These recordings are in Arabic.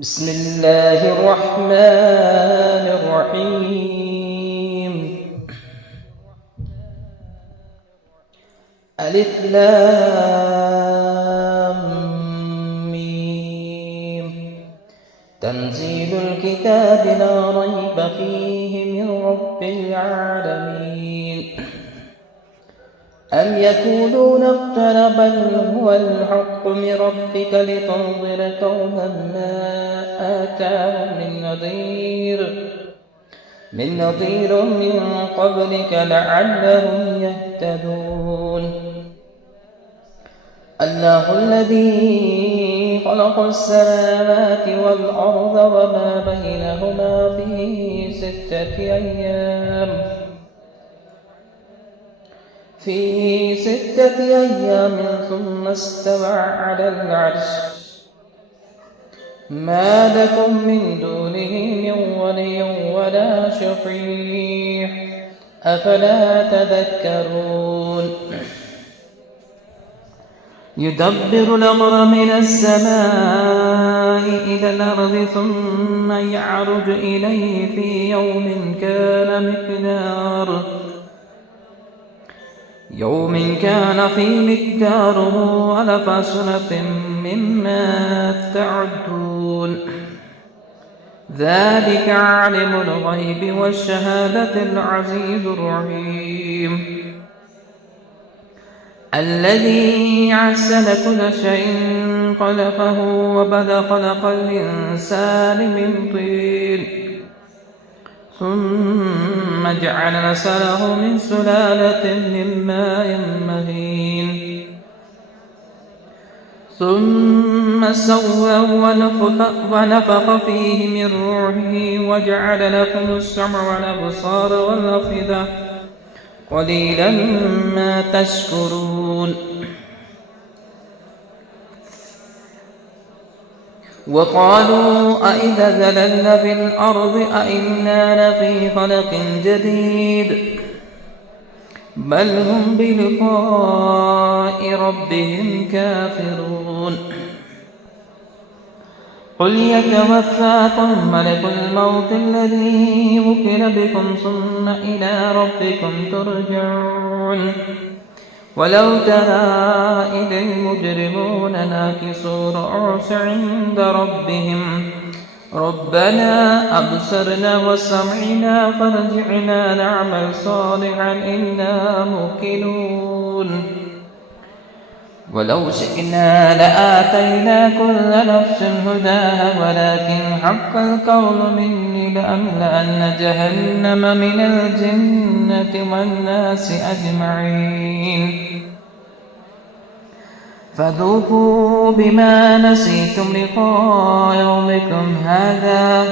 بسم الله الرحمن الرحيم. ألف لام ميم. تنزيل الكتاب لا ريب فيه من رب العالمين. أم يقولون افترى بل هو الحق من ربك لتنذر قوما ما آتاهم من نذير من قبلك لعلهم يهتدون. الله الذي خلق السماوات والأرض وما بينهما في ستة أيام ثم استوى على العرش. ما لكم من دونه من ولي ولا شفيع أفلا تذكرون. يدبر الأمر من السماء إلى الأرض ثم يعرج إليه في يوم كان في مقداره ألف سنة مما تعدون. ذلك عالم الغيب والشهادة العزيز الرحيم الذي أحسن كل شيء خلقه وبدأ خلق الإنسان من طين ثم جعل نسله من سلالة من ماء مهين ثم سوى ونفخ فيه من روحه وجعل لكم السمع والأبصار والأفئدة قليلا ما تشكرون. وقالوا أئذا زللنا في الأرض أئنا لفي خلق جديد بل هم بلقاء ربهم كافرون. قل يتوفاكم ملك الموت الذي وكل بكم ثم إلى ربكم ترجعون. ولو ترى إذ المجرمون ناكسوا رؤوس عند ربهم ربنا أبصرنا وسمعنا فارجعنا نعمل صالحا إنا موقنون. ولو شئنا لآتينا كل نفس هداها ولكن حق القول مني لأملأن جهنم من الجنة والناس أجمعين. فذوقوا بما نسيتم لقاء يومكم هذا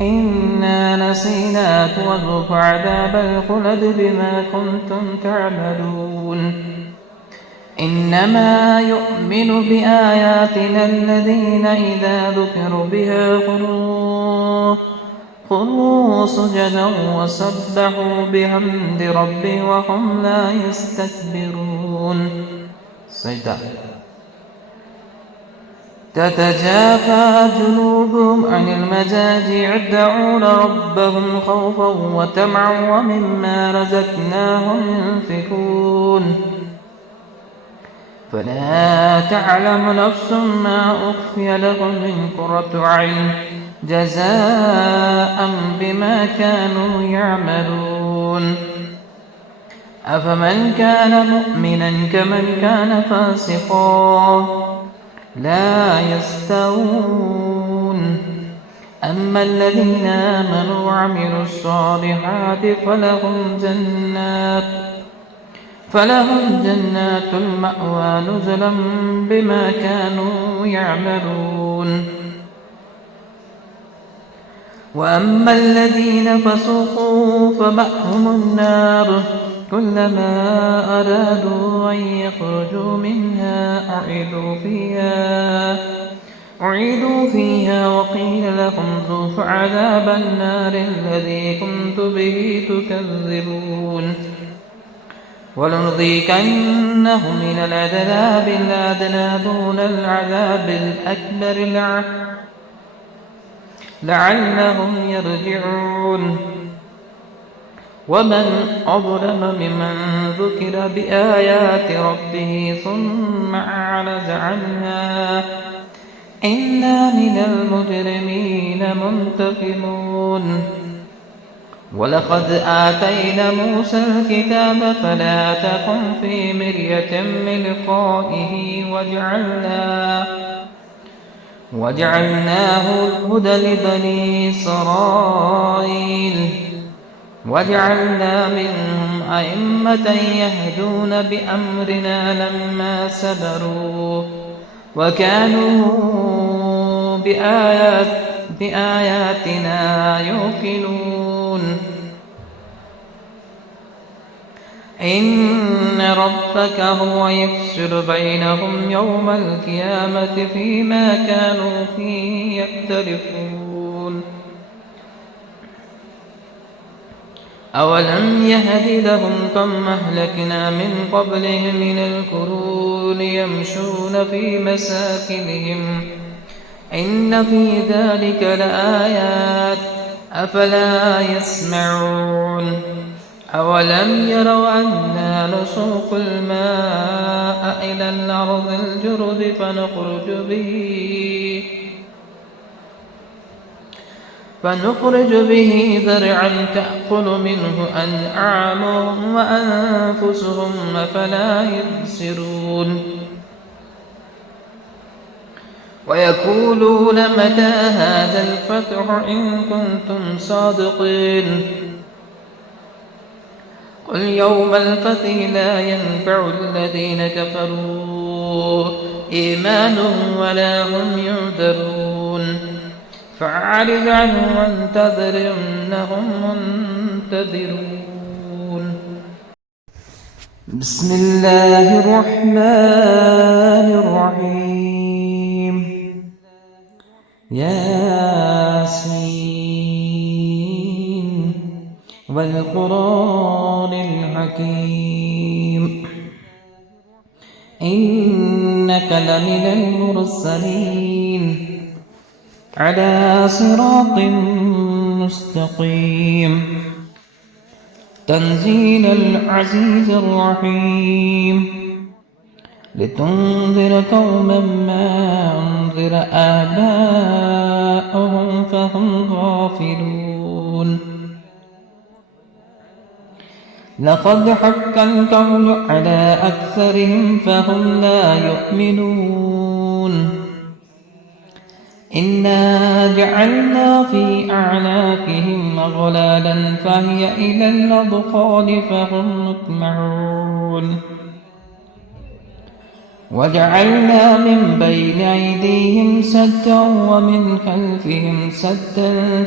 إنا نسيناكم وذوقوا عذاب الخلد بما كنتم تعملون. إنما يؤمن بآياتنا الذين إذا ذكروا بها خروا سجدا وسبحوا بحمد ربهم وهم لا يستكبرون. سجدة. تتجافى جنوبهم عن المضاجع يدعون ربهم خوفا وطمعا ومما رزقناهم ينفقون. فلا تعلم نفس ما أخفي لهم من قرة أعين جزاء بما كانوا يعملون. أفمن كان مؤمنا كمن كان فاسقا لا يستوون. أما الذين آمنوا وعملوا الصالحات فلهم جنات المأوى نزلا بما كانوا يعملون. وأما الذين فسقوا فمأواهم النار كلما أرادوا أن يخرجوا منها أعيدوا فيها وقيل لهم ذوقوا عذاب النار الذي كنتم به تكذبون. ولنذيقنهم من العذاب الأدنى دون العذاب الأكبر لعلهم يرجعون ومن أظلم ممن ذكر بآيات ربه ثم أعرض عنها إنا من المجرمين منتقمون ولقد آتينا موسى الكتاب فلا تكن في مرية من لقائه وجعلناه هدى لبني إسرائيل وجعلنا منهم أئمة يهدون بأمرنا لما صبروا وكانوا بآياتنا يوقنون إن ربك هو يفصل بينهم يوم القيامة فيما كانوا فيه يختلفون أولم يهد لهم كم أهلكنا من قبلهم من القرون يمشون في مساكنهم إن في ذلك لآيات أفلا يسمعون أولم يروا أنا نسوق الماء إلى الأرض الجرز فنخرج به زرعا تأكل منه أنعامهم وأنفسهم أفلا يبصرون ويقولون متى هذا الفتح إن كنتم صادقين قل يوم الفتح لا ينفع الذين كفروا إيمانهم ولا هم ينذرون فأعرض عنهم وانتظر إنهم منتظرون بسم الله الرحمن الرحيم ياسين والقرآن الحكيم إنك لمن المرسلين على صراط مستقيم تنزيل العزيز الرحيم لتنذر قوما ما أنذر آباءهم فهم غافلون لقد حق القول على أكثرهم فهم لا يؤمنون إنا جعلنا في أعناقهم أغلالا فهي إلى الأذقان فهم مقمحون وجعلنا من بين أيديهم سدا ومن خلفهم سدا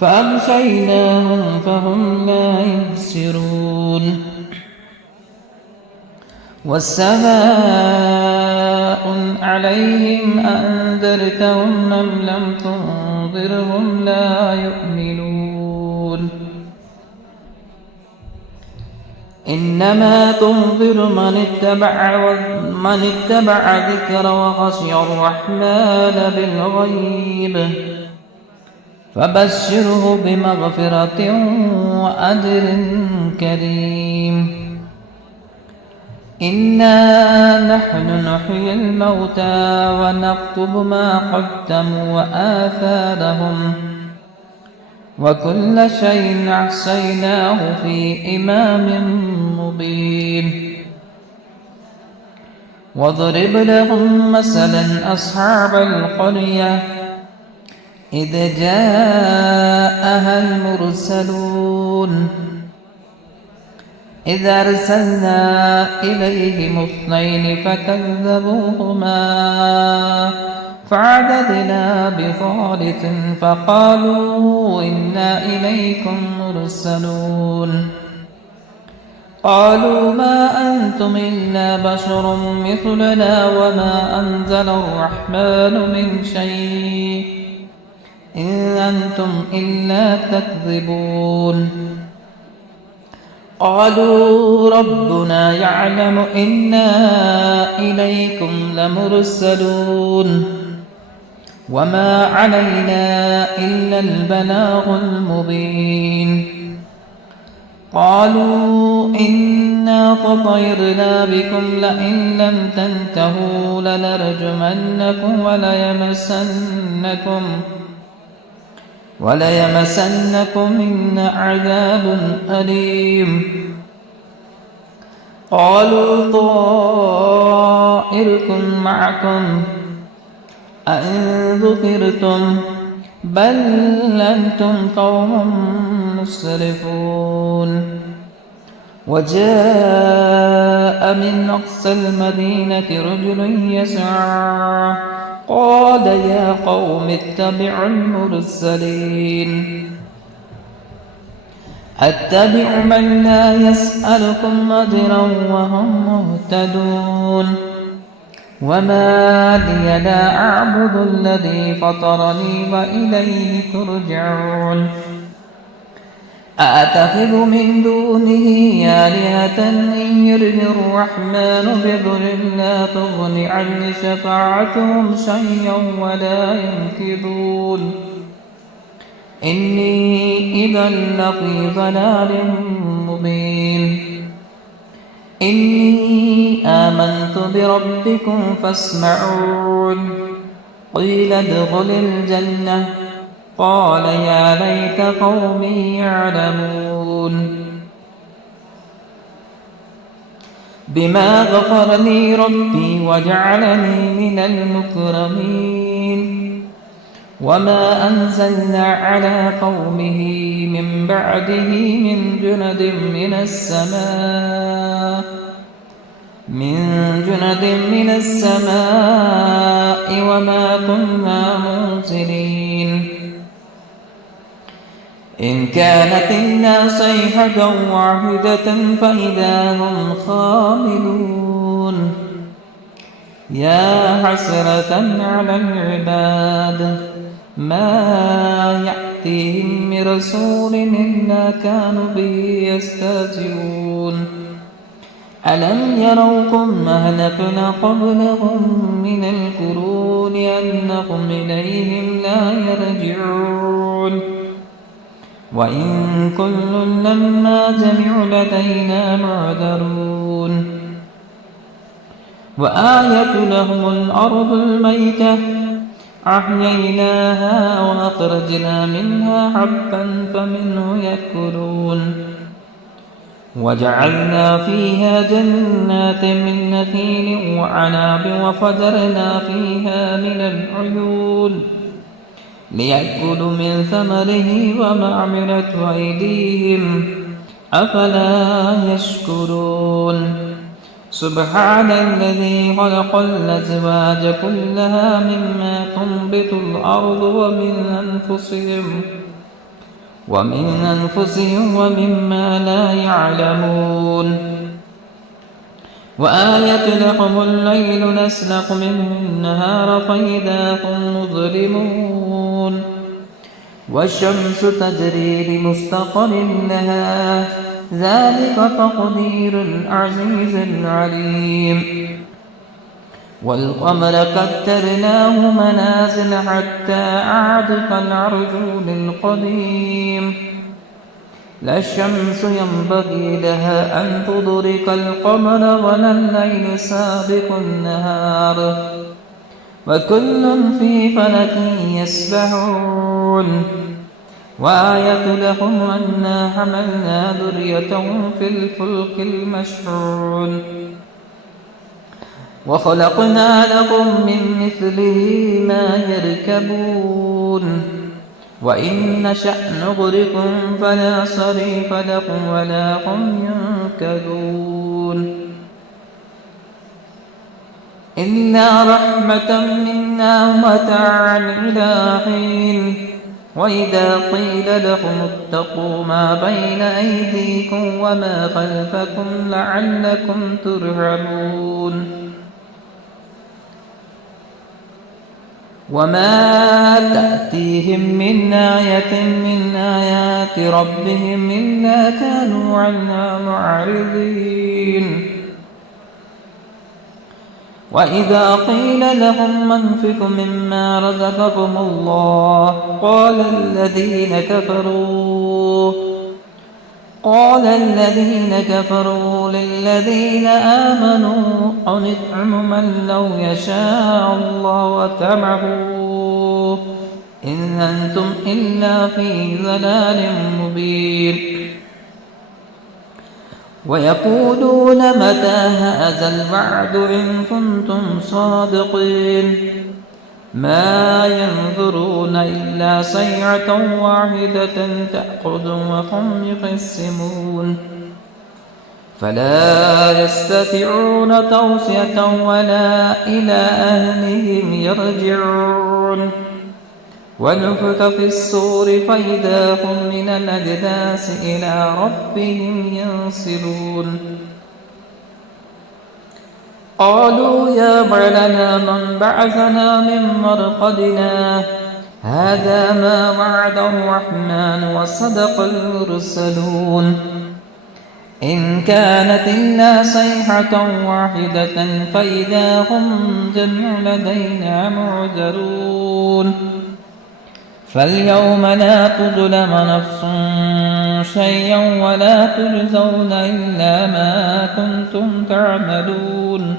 فأغشيناهم فهم لا يبصرون والسماء عليهم أنذرتهم أم لم تنذرهم لا يؤمنون إنما تنذر من اتبع ذكر وخشي الرحمن بالغيب فبشره بمغفرة وأجر كريم إنا نحن نحيي الموتى ونكتب ما قدموا وآثارهم وكل شيء أحصيناه في إمام مبين واضرب لهم مثلا أصحاب القرية إذ جاءها المرسلون إذ أرسلنا إليهم اثنين فكذبوهما فعددنا بثالث فقالوا إنا إليكم مرسلون قالوا ما أنتم إلا بشر مثلنا وما أنزل الرحمن من شيء إن أنتم إلا تكذبون قالوا ربنا يعلم إنا إليكم لمرسلون وما علينا إلا البلاغ المبين. قالوا إنا تطيرنا بكم لئن لم تنتهوا لنرجمنكم وليمسنكم منا عذاب أليم. قالوا طائركم معكم أئن ذكرتم بل أنتم قوم مسرفون. وجاء من أقصى المدينة رجل يسعى قال يا قوم اتبعوا المرسلين. أتبع من لا يسألكم أجرا وهم مهتدون. وما لي لا أعبد الذي فطرني وإليه ترجعون. أأتخذ من دونه آلهة إن يردني الرحمن بضر لا تغن عني شفاعتهم شيئا ولا ينقذون. إني إذا لفي ضلال مبين. إني آمنت بربكم فاسمعون. قيل ادخل الجنة قال يا ليت قومي يعلمون. بما غفر لي ربي وجعلني من المكرمين. وما أنزلنا على قومه من بعده من جند من السماء وما كنا منزلين. إن كانت إلا صيحة واحدة فإذا هم خامدون. يا حسرة على العباد ما يأتيهم من رسول إلا كانوا به يستهزئون. ألم يروكم أهلكنا قبلهم من القرون أنهم إليهم لا يرجعون. وإن كل لما جميع لدينا معذرون. وآية لهم الأرض الميتة أحييناها وأخرجنا منها حبا فمنه يأكلون. وجعلنا فيها جنات من نخيل وعناب وفجرنا فيها من العيون ليأكلوا من ثمره وما عملت أيديهم أفلا يشكرون. سبحان الذي خلق الأزواج كلها مما تنبت الأرض ومن أنفسهم ومما لا يعلمون. وآية لهم الليل نسلخ منه النهار فإذا هم مظلمون. والشمس تجري لمستقر لها ذلك تقدير العزيز العليم. والقمر قدرناه منازل حتى عاد كالعرجون القديم. لا الشمس ينبغي لها أن تدرك القمر ولا الليل سابق النهار وكل في فلك يسبحون. وآية لهم أنا حملنا ذريتهم في الفلك المشحون وخلقنا لهم من مثله ما يركبون. وإن نشأ نغرقهم فلا صريف لهم ولا هم ينقذون. إلا رحمة منا ومتاعا إلى حين. وإذا قيل لهم اتقوا ما بين أيديكم وما خلفكم لعلكم ترحمون. وما تأتيهم من آية من آيات ربهم إلا كانوا عنها معرضين. وإذا قيل لهم انفقوا مما رزقكم الله قال الذين كفروا للذين آمنوا أنطعم من لو يشاء الله واتبعه إن أنتم إلا في ضلال مبين ويقولون متى هذا الوعد إن كنتم صادقين ما ينظرون إلا صيحة واحدة تأخذهم وهم يخصمون فلا يستطيعون توصية ولا إلى أهلهم يرجعون ونفخ في الصور فإذا هم من الأجداث إلى ربهم ينسلون قالوا يا ويلنا من بعثنا من مرقدنا هذا ما وعد الرحمن وصدق المرسلون إن كانت إلا صيحة واحدة فإذا هم جميع لدينا معذرون فاليوم لا تظلم نفس شيئا ولا تجزون إلا ما كنتم تعملون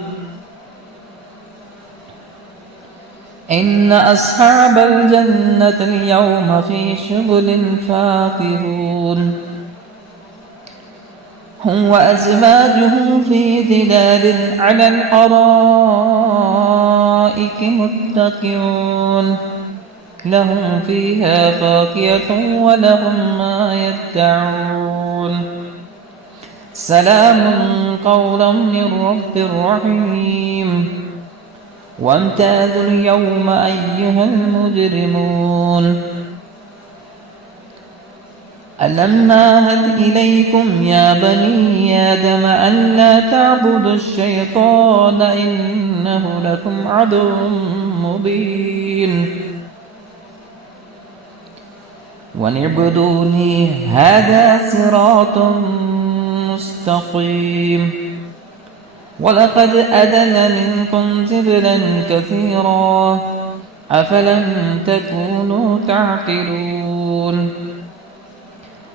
إن أصحاب الجنة اليوم في شغل فاكهون هم وأزواجهم في ظلال على الأرائك متكئون لهم فيها فاكهة ولهم ما يدعون سلام قولا من رب رحيم وامتازوا اليوم أيها المجرمون ألم نعهد إليكم يا بني آدم ألا تعبدوا الشيطان إنه لكم عدو مبين وأن اعبدوني هذا صراط مستقيم ولقد أضل منكم جبلا كثيرا أفلم تكونوا تعقلون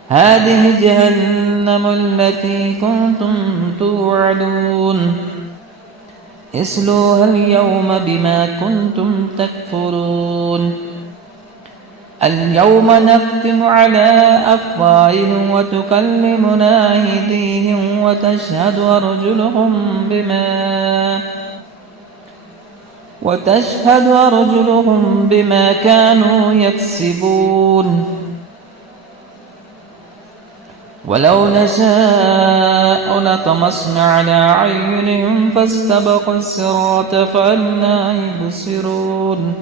هذه جهنم التي كنتم توعدون اصلوها اليوم بما كنتم تكفرون اليوم نختم على أفواههم وتكلمنا أيديهم وتشهد أرجلهم بما كانوا يكسبون ولو نشاء لطمسنا على أعينهم فاستبقوا الصراط فأنى يبصرون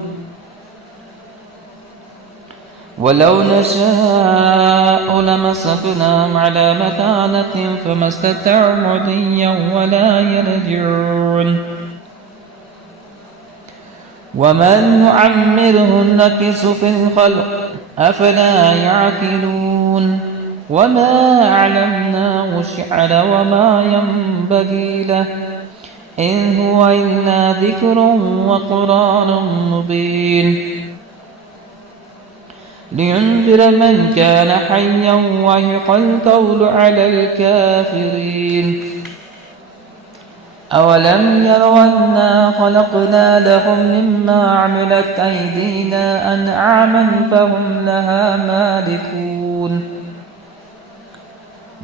ولو نشاء لمسخناهم على مكانتهم فما استطاعوا مضيا ولا يرجعون ومن نعمره نكس في الخلق أفلا يعقلون وما علمناه الشعر وما ينبغي له إن هو إلا ذكر وقرآن مبين لينذر من كان حيا ويحق القول على الكافرين أولم يروا أنا خلقنا لهم مما عملت أيدينا أنعاما فهم لها مالكون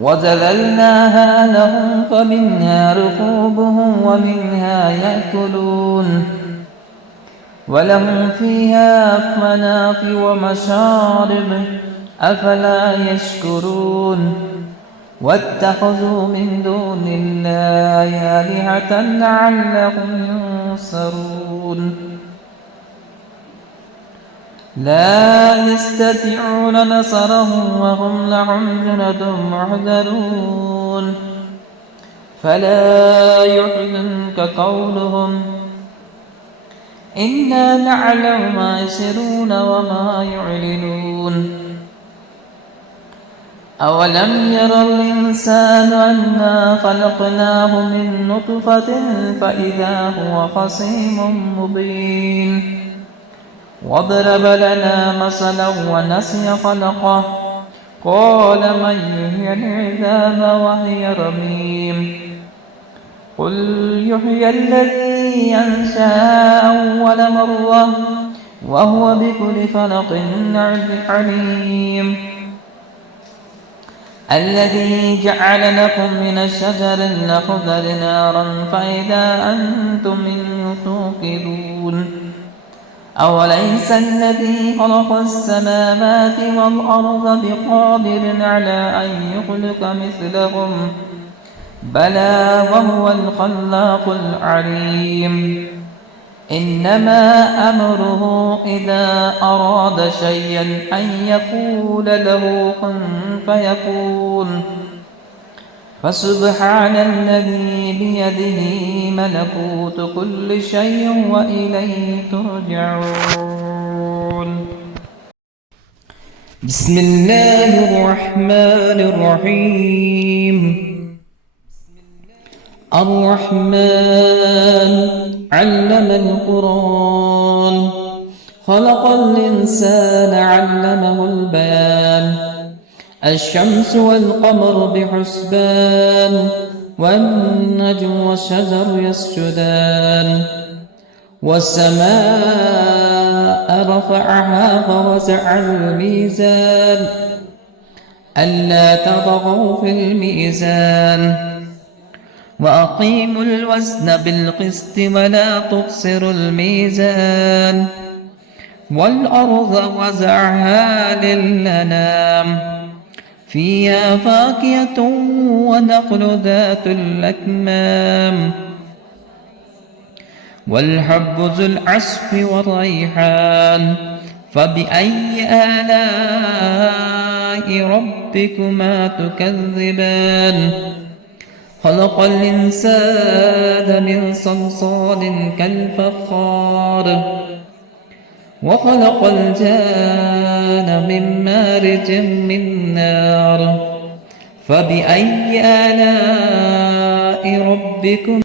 وذللناها لهم فمنها ركوبهم ومنها يأكلون ولهم فيها منافع ومشارب أفلا يشكرون واتخذوا من دون الله آلهة لعلهم ينصرون لا يستطيعون نصرهم وهم لهم جند محضرون فلا يحزنك قولهم إنا نعلم ما يسرون وما يعلنون أولم ير الإنسان أنا خلقناه من نطفة فإذا هو خصيم مبين واضرب لنا مثلا ونسي خلقه قال من يحيي العظام وهي رميم قل يحيي الذي أنشأ أول مرة وهو بكل خلق عليم الذي جعل لكم من الشجر الأخضر نارا فإذا أنتم منه توقدون أوليس الذي خلق السماوات والأرض بقادر على أن يخلق مثلهم بلى وهو الخلاق العليم إنما أمره إذا أراد شيئا أن يقول له كن فيكون فسبحان الذي بيده ملكوت كل شيء وإليه ترجعون. بسم الله الرحمن الرحيم. الرحمن علم القرآن خلق الإنسان علمه البيان الشمس والقمر بحسبان والنجم والشجر يسجدان والسماء رفعها فوسع الميزان ألا تطغوا في الميزان وأقيموا الوزن بالقسط ولا تخسروا الميزان والأرض وزعها للأنام فيها فاكهة ونخل ذات الأكمام والحب ذو العصف والريحان فبأي آلاء ربكما تكذبان خلق الإنسان من صلصال كالفخار وخلق الجان من مارج من نار فبأي آلاء ربكم